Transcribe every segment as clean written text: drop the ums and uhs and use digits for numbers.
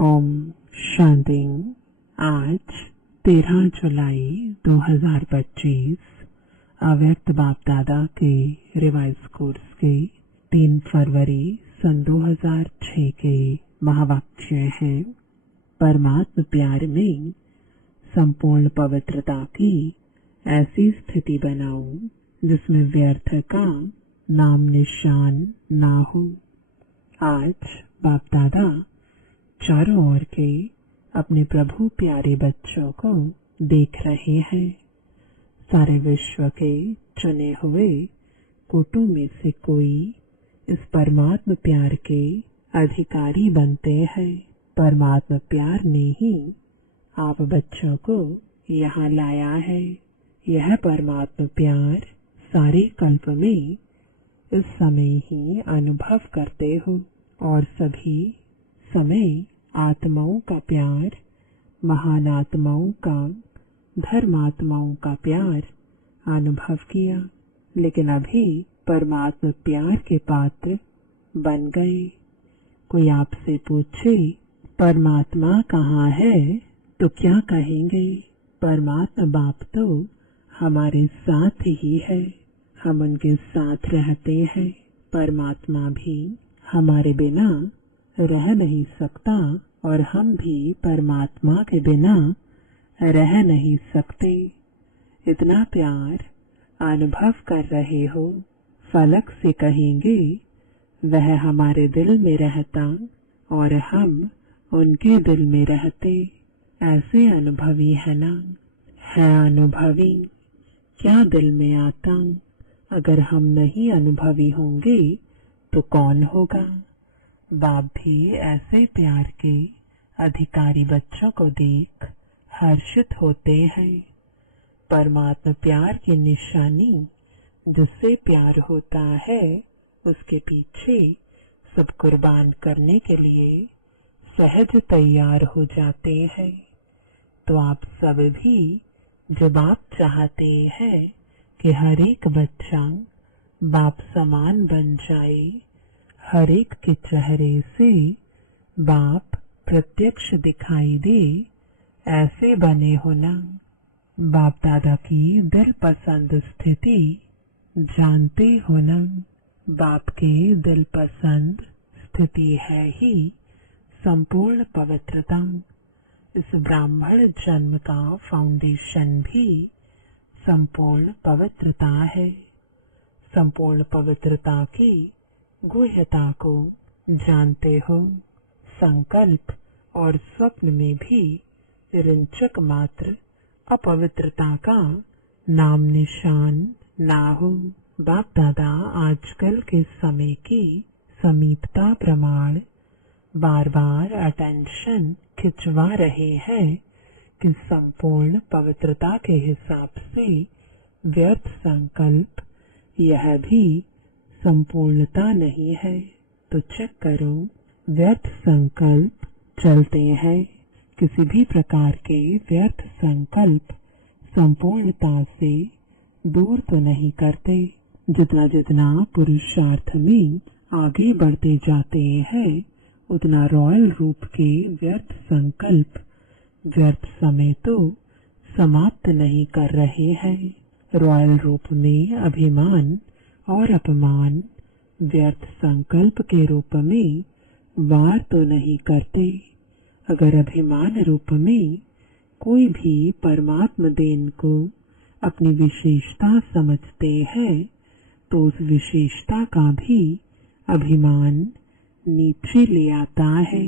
ओम शांति। आज 13 जुलाई 2025 अव्यक्त बाप दादा के रिवाइज कोर्स के 3 फरवरी सन 2006 के महावाक्य हैं। परमात्म प्यार में संपूर्ण पवित्रता की ऐसी स्थिति बनाओ जिसमें व्यर्थ का नाम निशान ना हो। आज बाप दादा चारों ओर के अपने प्रभु प्यारे बच्चों को देख रहे हैं। सारे विश्व के चुने हुए कोटों में से कोई इस परमात्म प्यार के अधिकारी बनते हैं। परमात्म प्यार ने ही आप बच्चों को यहाँ लाया है। यह परमात्म प्यार सारे कल्प में इस समय ही अनुभव करते हो और सभी समय आत्माओं का प्यार, महान आत्माओं का, धर्मात्माओं का प्यार अनुभव किया, लेकिन अभी परमात्मा प्यार के पात्र बन गए। कोई आपसे पूछे परमात्मा कहाँ है तो क्या कहेंगे? परमात्मा बाप तो हमारे साथ ही है, हम उनके साथ रहते हैं। परमात्मा भी हमारे बिना रह नहीं सकता और हम भी परमात्मा के बिना रह नहीं सकते। इतना प्यार अनुभव कर रहे हो, फलक से कहेंगे वह हमारे दिल में रहता और हम उनके दिल में रहते। ऐसे अनुभवी है ना? है अनुभवी, क्या दिल में आता? अगर हम नहीं अनुभवी होंगे तो कौन होगा? बाप भी ऐसे प्यार के अधिकारी बच्चों को देख हर्षित होते हैं। परमात्मा प्यार की निशानी जिससे प्यार होता है उसके पीछे सब कुर्बान करने के लिए सहज तैयार हो जाते हैं। तो आप सब भी जब आप चाहते हैं कि हर एक बच्चा बाप समान बन जाए, हर एक के चेहरे से बाप प्रत्यक्ष दिखाई दे, ऐसे बने होना। बाप दादा की दिल पसंद स्थिति जानते होना। बाप के दिल पसंद स्थिति है ही संपूर्ण पवित्रता। इस ब्राह्मण जन्म का फाउंडेशन भी संपूर्ण पवित्रता है। संपूर्ण पवित्रता की गुह्यता को जानते हो। संकल्प और स्वप्न में भी रिंचक मात्र अपवित्रता का नाम निशान ना हो। बाप दादा आजकल के समय की समीपता प्रमाण बार बार अटेंशन खिंचवा रहे हैं कि संपूर्ण पवित्रता के हिसाब से व्यर्थ संकल्प यह भी संपूर्णता नहीं है। तो चेक करो, व्यर्थ संकल्प चलते हैं। किसी भी प्रकार के व्यर्थ संकल्प संपूर्णता से दूर तो नहीं करते। जितना जितना पुरुषार्थ में आगे बढ़ते जाते हैं उतना रॉयल रूप के व्यर्थ संकल्प व्यर्थ समय तो समाप्त नहीं कर रहे हैं। रॉयल रूप में अभिमान और अपमान व्यर्थ संकल्प के रूप में वार तो नहीं करते। अगर अभिमान रूप में कोई भी परमात्म देन को अपनी विशेषता समझते हैं तो उस विशेषता का भी अभिमान नीचे ले आता है,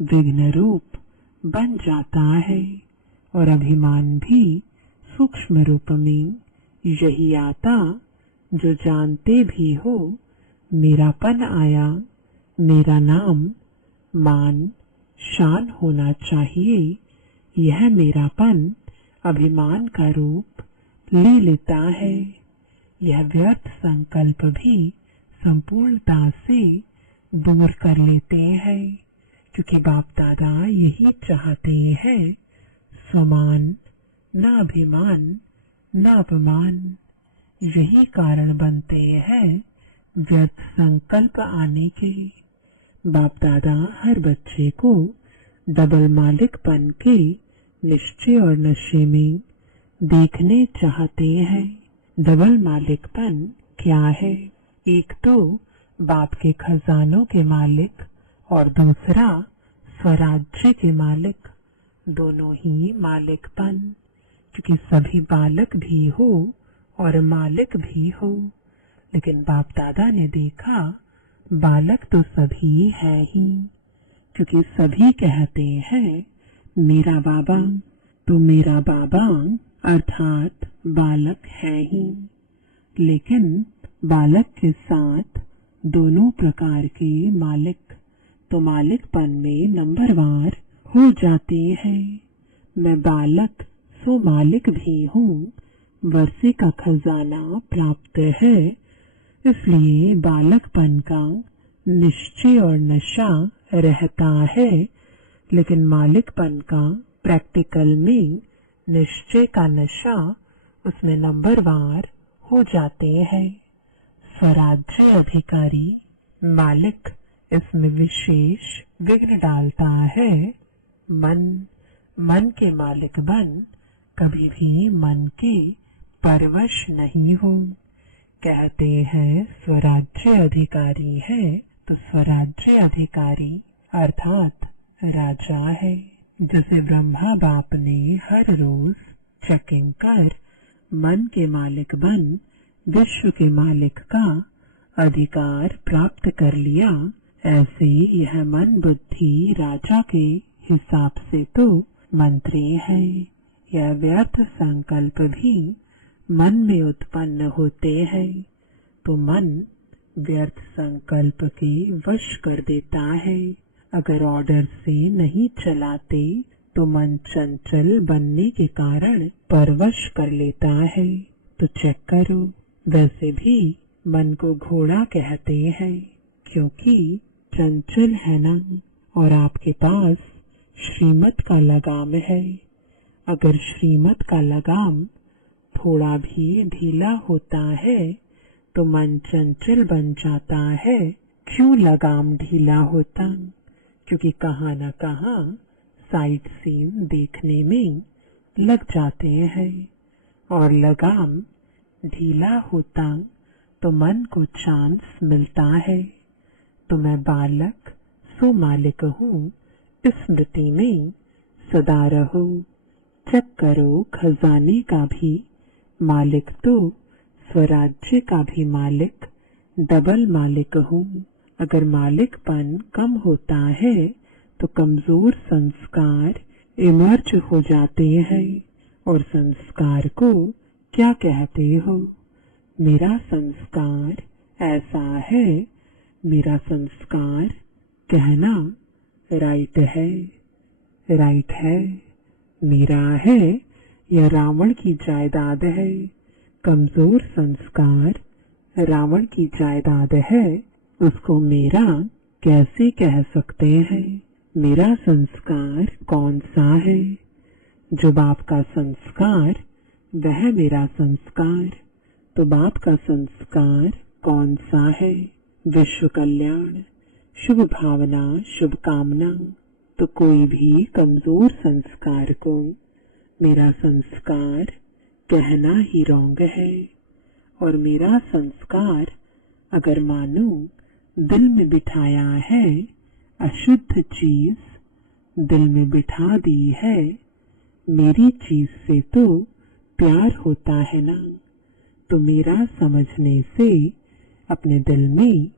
विघ्न रूप बन जाता है। और अभिमान भी सूक्ष्म रूप में यही आता जो जानते भी हो मेरापन आया, मेरा नाम मान शान होना चाहिए। यह मेरापन अभिमान का रूप ले लेता है। यह व्यर्थ संकल्प भी संपूर्णता से दूर कर लेते हैं, क्योंकि बाप दादा यही चाहते हैं, स्वमान न अभिमान न अपमान। यही कारण बनते हैं व्यर्थ संकल्प आने के। बाप दादा हर बच्चे को डबल मालिकपन के निश्चय और नशे में देखने चाहते हैं। डबल मालिकपन क्या है? एक तो बाप के खजानों के मालिक और दूसरा स्वराज्य के मालिक। दोनों ही मालिकपन, क्योंकि सभी बालक भी हो और मालिक भी हो। लेकिन बाप दादा ने देखा बालक तो सभी है ही, क्योंकि सभी कहते हैं मेरा बाबा, तो मेरा बाबा अर्थात बालक है ही। लेकिन बालक के साथ दोनों प्रकार के मालिक तो मालिकपन में नंबरवार हो जाते हैं। मैं बालक सो मालिक भी हूँ, वर्षे का खजाना प्राप्त है, इसलिए बालकपन का निश्चय और नशा रहता है। लेकिन मालिकपन का प्रैक्टिकल में निश्चय का नशा उसमें नंबरवार हो जाते हैं। स्वराज्य अधिकारी मालिक इसमें विशेष विघ्न डालता है। मन के मालिक बन कभी भी मन के परवश नहीं हो। कहते हैं स्वराज्य अधिकारी है, तो स्वराज्य अधिकारी अर्थात राजा है। जैसे ब्रह्मा बाप ने हर रोज चेकिंग कर मन के मालिक बन विश्व के मालिक का अधिकार प्राप्त कर लिया, ऐसे यह मन बुद्धि राजा के हिसाब से तो मंत्री है। यह व्यर्थ संकल्प भी मन में उत्पन्न होते हैं, तो मन व्यर्थ संकल्प के वश कर देता है। अगर ऑर्डर से नहीं चलाते तो मन चंचल बनने के कारण परवश कर लेता है। तो चेक करो, वैसे भी मन को घोड़ा कहते हैं, क्योंकि चंचल है ना। और आपके पास श्रीमत का लगाम है। अगर श्रीमत का लगाम थोड़ा भी ढीला होता है तो मन चंचल बन जाता है। क्यों लगाम ढीला होता? क्योंकि कहाँ न कहाँ साइड सीन देखने में लग जाते हैं, और लगाम ढीला होता तो मन को चांस मिलता है। तो मैं बालक सो मालिक हूँ, इस स्मृति में सदा रहो। चेक करो, खजाने का भी मालिक तो स्वराज्य का भी मालिक, डबल मालिक हूँ। अगर मालिकपन कम होता है तो कमजोर संस्कार इमर्ज हो जाते हैं। और संस्कार को क्या कहते हो? मेरा संस्कार ऐसा है, मेरा संस्कार कहना राइट है, राइट है, मेरा है या रावण की जायदाद है। कमजोर संस्कार रावण की जायदाद है, उसको मेरा कैसे कह सकते हैं? मेरा संस्कार कौन सा है? जो बाप का संस्कार वह मेरा संस्कार। तो बाप का संस्कार कौन सा है? विश्व कल्याण, शुभ भावना, शुभ कामना। तो कोई भी कमजोर संस्कार को मेरा संस्कार कहना ही रॉन्ग है। और मेरा संस्कार अगर मानो दिल में बिठाया है, अशुद्ध चीज दिल में बिठा दी है, मेरी चीज से तो प्यार होता है ना। तो मेरा समझने से अपने दिल में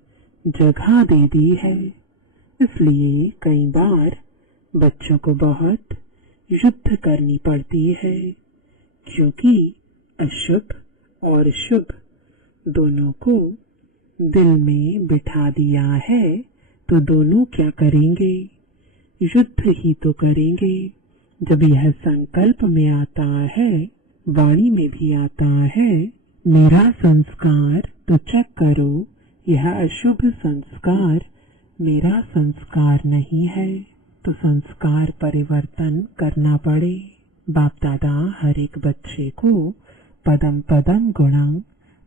जगह दे दी है। इसलिए कई बार बच्चों को बहुत युद्ध करनी पड़ती है, क्योंकि अशुभ और शुभ दोनों को दिल में बिठा दिया है। तो दोनों क्या करेंगे? युद्ध ही तो करेंगे। जब यह संकल्प में आता है, वाणी में भी आता है, मेरा संस्कार, तो चेक करो यह अशुभ संस्कार मेरा संस्कार नहीं है। तो संस्कार परिवर्तन करना पड़े। बाप दादा हर एक बच्चे को पदम पदम गुणा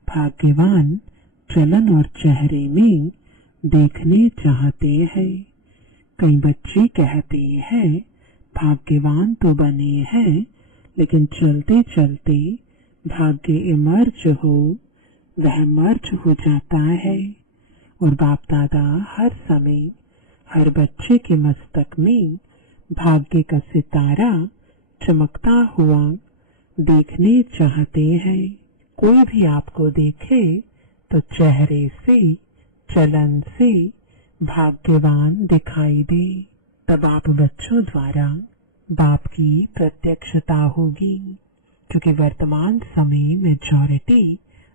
भाग्यवान चलन और चेहरे में देखने चाहते हैं। कई बच्चे कहते हैं भाग्यवान तो बने हैं, लेकिन चलते चलते भाग्य इमर्ज हो वह मर्ज हो जाता है। और बाप दादा हर समय हर बच्चे के मस्तक में भाग्य का सितारा चमकता हुआ देखने चाहते हैं। कोई भी आपको देखे तो चेहरे से, चलन से भाग्यवान दिखाई दे। तब आप बच्चों द्वारा बाप की प्रत्यक्षता होगी, क्योंकि वर्तमान समय मेजॉरिटी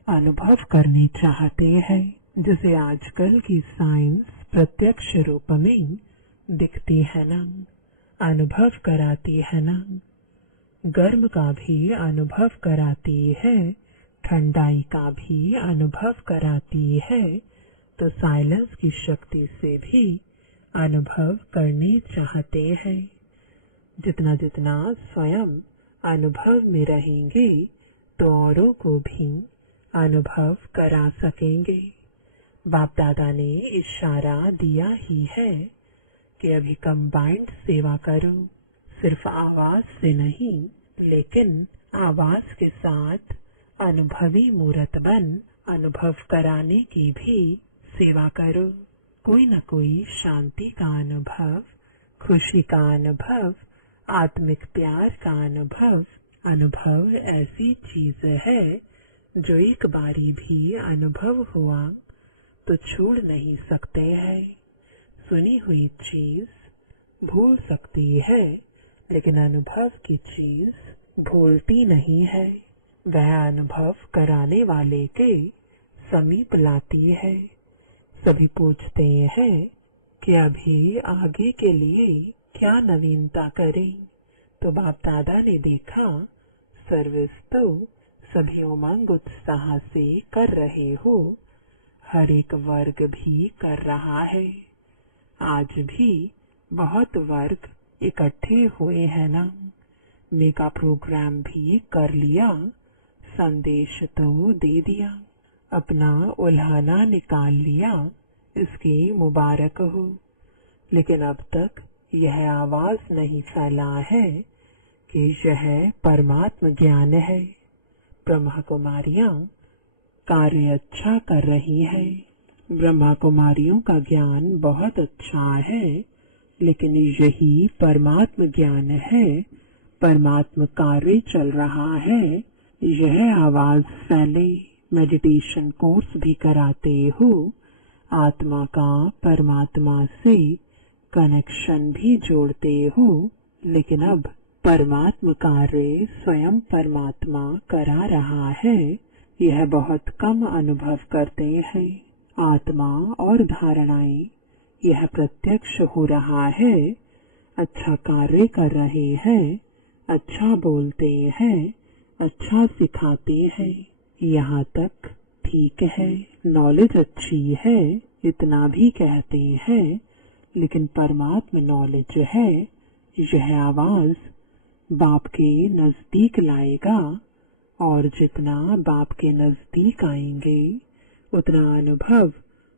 अनुभव करने चाहते हैं, जिसे आजकल की साइंस प्रत्यक्ष रूप में दिखती है ना, अनुभव कराती है ना। गर्म का भी अनुभव कराती है, ठंडाई का भी अनुभव कराती है, तो साइलेंस की शक्ति से भी अनुभव करने चाहते हैं। जितना जितना स्वयं अनुभव में रहेंगे तो औरों को भी अनुभव करा सकेंगे। बाप दादा ने इशारा दिया ही है कि अभी कंबाइंड सेवा करो, सिर्फ आवाज से नहीं लेकिन आवाज के साथ अनुभवी मूर्त बन अनुभव कराने की भी सेवा करो। कोई न कोई शांति का अनुभव, खुशी का अनुभव, आत्मिक प्यार का अनुभव। अनुभव ऐसी चीज है जो एक बारी भी अनुभव हुआ तो छोड़ नहीं सकते हैं। सुनी हुई चीज भूल सकती है, लेकिन अनुभव की चीज भूलती नहीं है। वह अनुभव कराने वाले के समीप लाती है। सभी पूछते हैं कि अभी आगे के लिए क्या नवीनता करें, तो बाप दादा ने देखा सर्विस तो सभी उमंग उत्साह से कर रहे हो, हर एक वर्ग भी कर रहा है। आज भी बहुत वर्ग इकट्ठे हुए हैं ना, मेगा प्रोग्राम भी कर लिया, संदेश तो दे दिया, अपना उल्हाना निकाल लिया, इसकी मुबारक हो। लेकिन अब तक यह आवाज नहीं फैला है कि यह परमात्म ज्ञान है। ब्रह्मा कुमारियां कार्य अच्छा कर रही है। ब्रह्मा कुमारियों का ज्ञान बहुत अच्छा है, लेकिन यही परमात्म ज्ञान है। परमात्म कार्य चल रहा है, यह आवाज फैले। मेडिटेशन कोर्स भी कराते हो, आत्मा का परमात्मा से कनेक्शन भी जोड़ते हो, लेकिन अब परमात्म कार्य स्वयं परमात्मा करा रहा है। यह बहुत कम अनुभव करते हैं। आत्मा और धारणाएं, यह प्रत्यक्ष हो रहा है। अच्छा कार्य कर रहे हैं, अच्छा बोलते हैं, अच्छा सिखाते हैं, यहाँ तक ठीक है। नॉलेज अच्छी है, इतना भी कहते हैं, लेकिन परमात्म नॉलेज है। यह आवाज बाप के नजदीक लाएगा, और जितना बाप के नजदीक आएंगे उतना अनुभव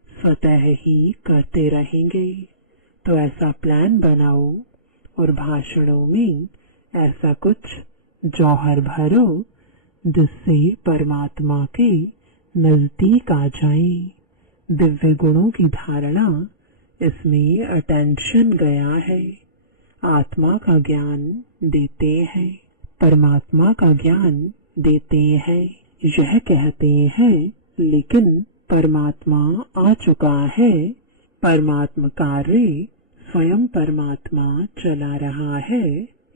स्वतः ही करते रहेंगे। तो ऐसा प्लान बनाओ और भाषणों में ऐसा कुछ जौहर भरो जिससे परमात्मा के नजदीक आ जाए। दिव्य गुणों की धारणा, इसमें अटेंशन गया है। आत्मा का ज्ञान देते हैं, परमात्मा का ज्ञान देते हैं। यह कहते हैं लेकिन परमात्मा आ चुका है। परमात्मा कार्य स्वयं परमात्मा चला रहा है।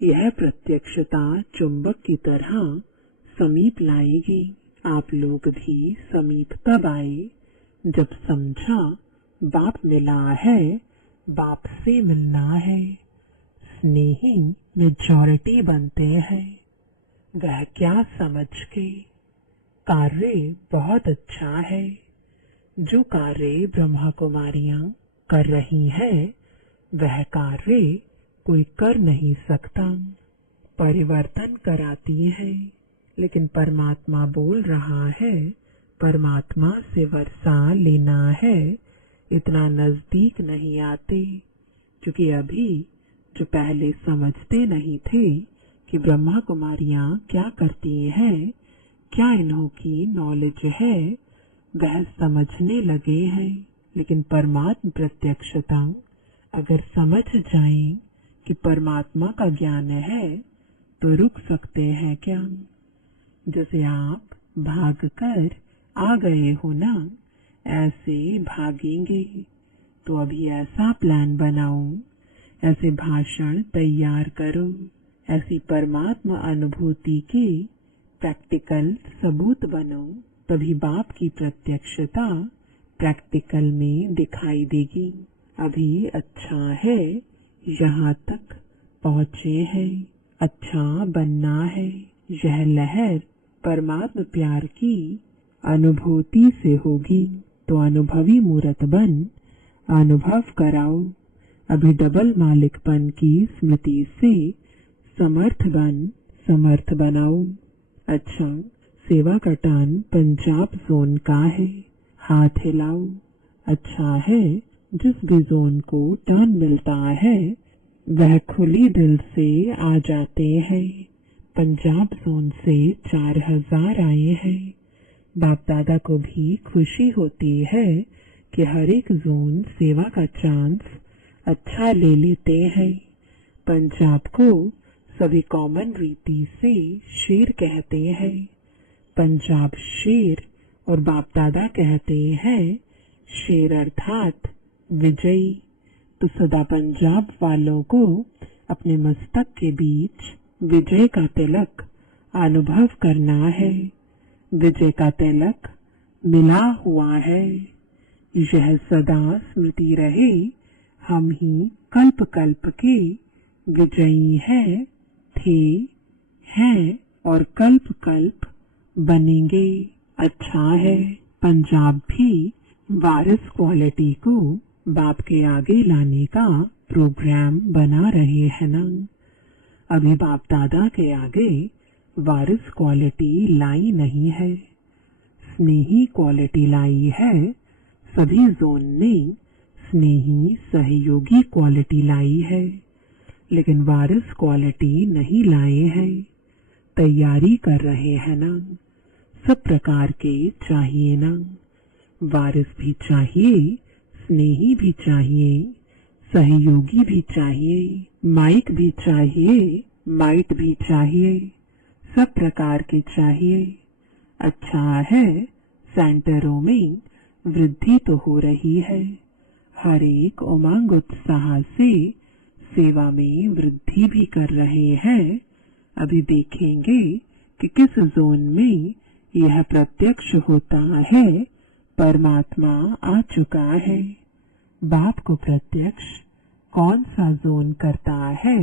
यह प्रत्यक्षता चुंबक की तरह समीप लाएगी। आप लोग भी समीप तब आए जब समझा बाप मिला है, बाप से मिलना है। स्नेही मेजॉरिटी बनते हैं। वह क्या समझ के कार्य बहुत अच्छा है। जो कार्य ब्रह्मा कुमारियां कर रही हैं, वह कार्य कोई कर नहीं सकता। परिवर्तन कराती है, लेकिन परमात्मा बोल रहा है परमात्मा से वर्षा लेना है। इतना नजदीक नहीं आते, क्योंकि अभी जो पहले समझते नहीं थे कि ब्रह्मा कुमारियां क्या करती हैं, क्या इन्हों की नॉलेज है, वह समझने लगे हैं। लेकिन परमात्म प्रत्यक्षता अगर समझ जाएं कि परमात्मा का ज्ञान है तो रुक सकते हैं क्या? जैसे आप भागकर आ गए हो ना, ऐसे भागेंगे। तो अभी ऐसा प्लान बनाओ, ऐसे भाषण तैयार करो, ऐसी परमात्मा अनुभूति के प्रैक्टिकल सबूत बनो, तभी बाप की प्रत्यक्षता प्रैक्टिकल में दिखाई देगी। अभी अच्छा है, यहाँ तक पहुँचे हैं, अच्छा बनना है। यह लहर परमात्म प्यार की अनुभूति से होगी। तो अनुभवी मूर्त बन अनुभव कराओ। अभी डबल मालिकपन की स्मृति से समर्थ बनाओ। अच्छा, सेवा का टान पंजाब जोन का है, हाथ हिलाओ। अच्छा है, जिस भी जोन को टर्न मिलता है वह खुली दिल से आ जाते हैं। पंजाब जोन से 4000 आए हैं। बाप दादा को भी खुशी होती है कि हर एक जोन सेवा का चांस अच्छा ले लेते हैं। पंजाब को सभी कॉमन रीति से शेर कहते हैं। पंजाब शेर और बाप दादा कहते हैं शेर अर्थात विजयी। तो सदा पंजाब वालों को अपने मस्तक के बीच विजय का तिलक अनुभव करना है। विजय का तिलक मिला हुआ है। यह सदा स्मृति रहे, हम ही कल्प कल्प के विजयी हैं, थे, हैं और कल्प कल्प बनेंगे। अच्छा है, पंजाब भी वारिस क्वालिटी को बाप के आगे लाने का प्रोग्राम बना रहे हैं ना। अभी बाप दादा के आगे वारिस क्वालिटी लाई नहीं है, स्नेही क्वालिटी लाई है। सभी जोन ने स्नेही सहयोगी क्वालिटी लाई है, लेकिन वारिस क्वालिटी नहीं लाए हैं। तैयारी कर रहे हैं ना। सब प्रकार के चाहिए ना। वारिस भी चाहिए, स्नेही भी चाहिए, सहयोगी भी चाहिए, माइक भी चाहिए, माइट भी चाहिए, सब प्रकार के चाहिए। अच्छा है, सेंटरों में वृद्धि तो हो रही है। हर एक उमंग उत्साह से सेवा में वृद्धि भी कर रहे हैं। अभी देखेंगे कि किस जोन में यह प्रत्यक्ष होता है। परमात्मा आ चुका है। बाप को प्रत्यक्ष कौन सा जोन करता है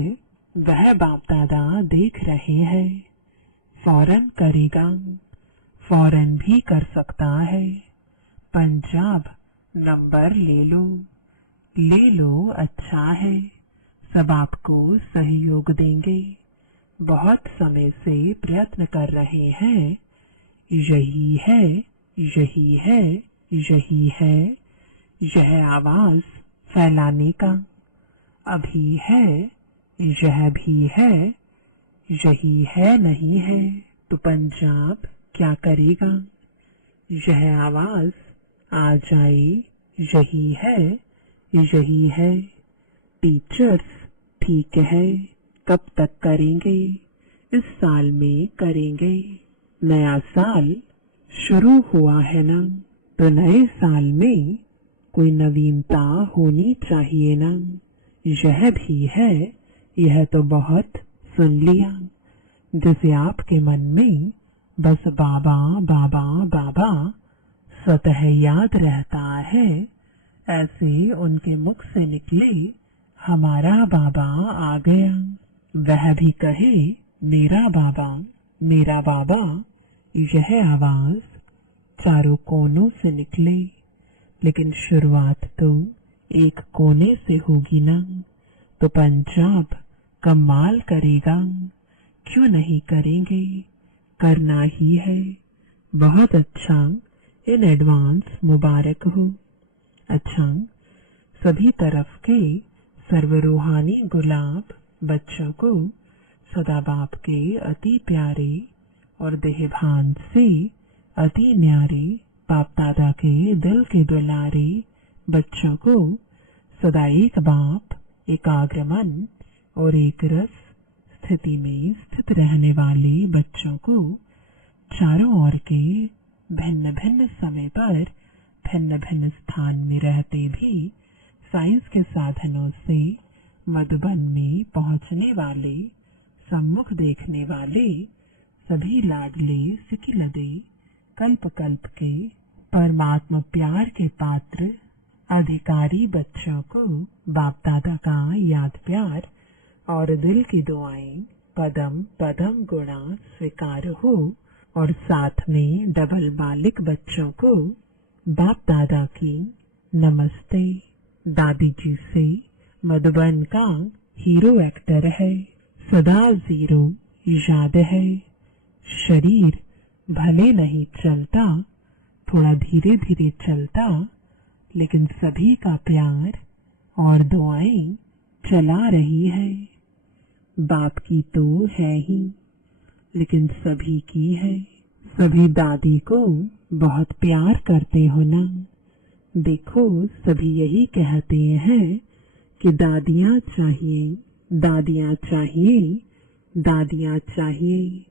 वह बाप दादा देख रहे हैं। फौरन करेगा, फौरन भी कर सकता है। पंजाब नंबर ले लो, अच्छा है। सब आपको सहयोग देंगे। बहुत समय से प्रयत्न कर रहे हैं। यही है, यही है, यही है, यह आवाज फैलाने का। अभी है, यह भी है, यही है नहीं है। तो पंजाब क्या करेगा? यह आवाज आ जाए, यही है, यही है। टीचर्स ठीक है, कब तक करेंगे? इस साल में करेंगे। नया साल शुरू हुआ है ना, तो नए साल में कोई नवीनता होनी चाहिए ना। यह भी है, यह तो बहुत सुन लिया। जैसे आपके मन में बस बाबा बाबा बाबा स्वतः याद रहता है, ऐसे उनके मुख से निकले हमारा बाबा आ गया। वह भी कहे मेरा बाबा, मेरा बाबा। यह आवाज चारों कोनों से निकले, लेकिन शुरुआत तो एक कोने से होगी ना। तो पंजाब कमाल करेगा, क्यों नहीं करेंगे? करना ही है। बहुत अच्छा, इन एडवांस मुबारक हो। अच्छा, सभी तरफ के सर्वरूहानी गुलाब बच्चों को सदा बाप के अति प्यारे और देहभान से अति न्यारे बाप दादा के दिल के दुलारे बच्चों को सदा एक बाप, एकाग्र मन और एक रस स्थिति में स्थित रहने वाले बच्चों को चारों ओर के भिन्न भिन्न समय पर भिन्न भिन्न स्थान में रहते भी साइंस के साधनों से मधुबन में पहुंचने वाले, सम्मुख देखने वाले सभी लाडले सिकिलदे कल्प कल्प के परमात्मा प्यार के पात्र अधिकारी बच्चों को बाप दादा का याद प्यार और दिल की दुआएं पदम पदम गुणा स्वीकार हो, और साथ में डबल मालिक बच्चों को बाप दादा की नमस्ते। दादी जी से मधुबन का हीरो एक्टर है, सदा जीरो याद है। शरीर भले नहीं चलता, थोड़ा धीरे धीरे चलता, लेकिन सभी का प्यार और दुआएं चला रही है। बाप की तो है ही, लेकिन सभी की है। सभी दादी को बहुत प्यार करते हो ना। देखो सभी यही कहते हैं कि दादियाँ चाहिए, दादियाँ चाहिए, दादियाँ चाहिए।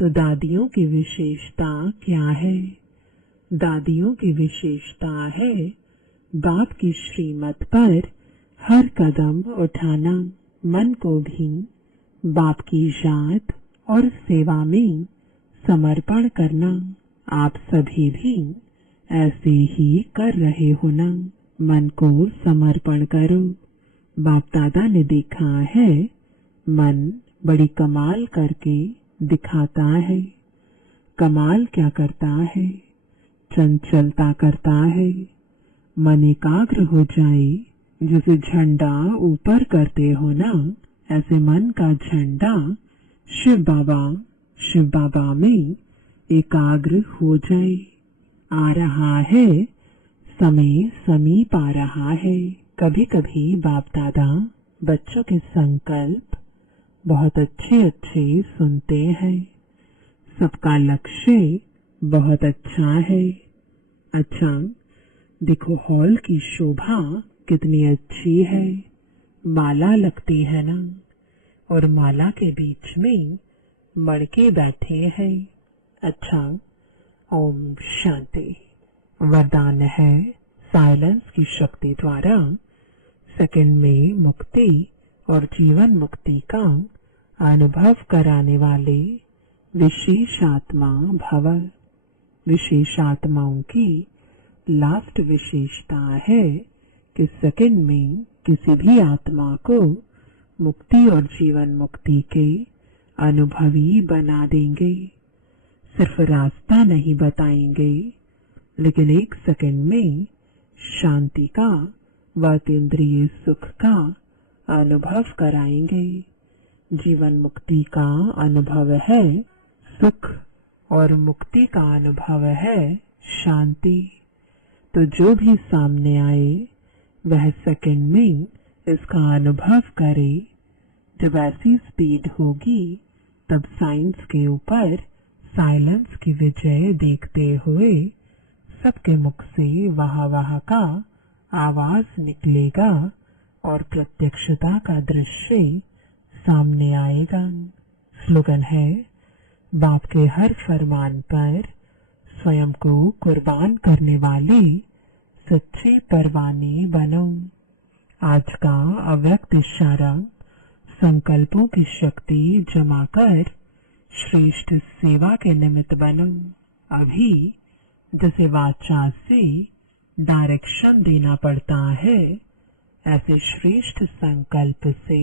तो दादियों की विशेषता क्या है? दादियों की विशेषता है बाप की श्रीमत पर हर कदम उठाना, मन को भी बाप की याद और सेवा में समर्पण करना। आप सभी भी ऐसे ही कर रहे हो ना। मन को समर्पण करो। बाप दादा ने देखा है मन बड़ी कमाल करके दिखाता है। कमाल क्या करता है? चंचलता करता है। मन एकाग्र हो जाए, जैसे झंडा ऊपर करते हो ना, ऐसे मन का झंडा शिव बाबा में एकाग्र हो जाए। आ रहा है समय, समीप आ रहा है। कभी कभी बाप दादा बच्चों के संकल्प बहुत अच्छे अच्छे सुनते हैं। सबका लक्ष्य बहुत अच्छा है। अच्छा, देखो हॉल की शोभा कितनी अच्छी है। माला लगती है ना, और माला के बीच में मड़के बैठे हैं। अच्छा, ओम शांति। वरदान है साइलेंस की शक्ति द्वारा सेकंड में मुक्ति और जीवन मुक्ति का अनुभव कराने वाले विशेष आत्मा भव। विशेष आत्माओं की लास्ट विशेषता है कि सेकंड में किसी भी आत्मा को मुक्ति और जीवन मुक्ति के अनुभवी बना देंगे। सिर्फ रास्ता नहीं बताएंगे, लेकिन एक सेकंड में शांति का व अतीन्द्रिय सुख का अनुभव कराएंगे। जीवन मुक्ति का अनुभव है सुख, और मुक्ति का अनुभव है शांति। तो जो भी सामने आए वह सेकंड में इसका अनुभव करे। जब ऐसी स्पीड होगी तब साइंस के ऊपर साइलेंस की विजय देखते हुए सबके मुख से वाह वाह का आवाज निकलेगा और प्रत्यक्षता का दृश्य सामने आएगा। स्लोगन है, बाप के हर फरमान पर स्वयं को कुर्बान करने वाले सच्चे परवाने बनो। आज का अव्यक्त इशारा, संकल्पों की शक्ति जमा कर श्रेष्ठ सेवा के निमित्त बनो। अभी जैसे वाचा से डायरेक्शन देना पड़ता है, ऐसे श्रेष्ठ संकल्प से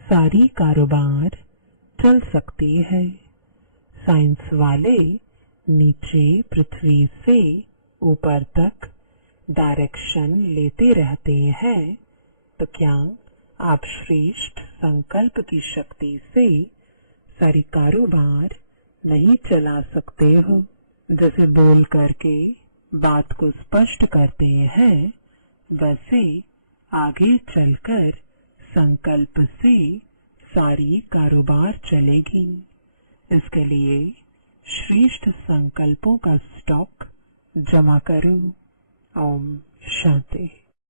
सारी कारोबार चल सकती है। साइंस वाले नीचे पृथ्वी से ऊपर तक डायरेक्शन लेते रहते हैं, तो क्या आप श्रेष्ठ संकल्प की शक्ति से सारी कारोबार नहीं चला सकते हो? जैसे बोल करके बात को स्पष्ट करते हैं, वैसे आगे चलकर संकल्प से सारी कारोबार चलेगी। इसके लिए श्रेष्ठ संकल्पों का स्टॉक जमा करो। ओम शांति।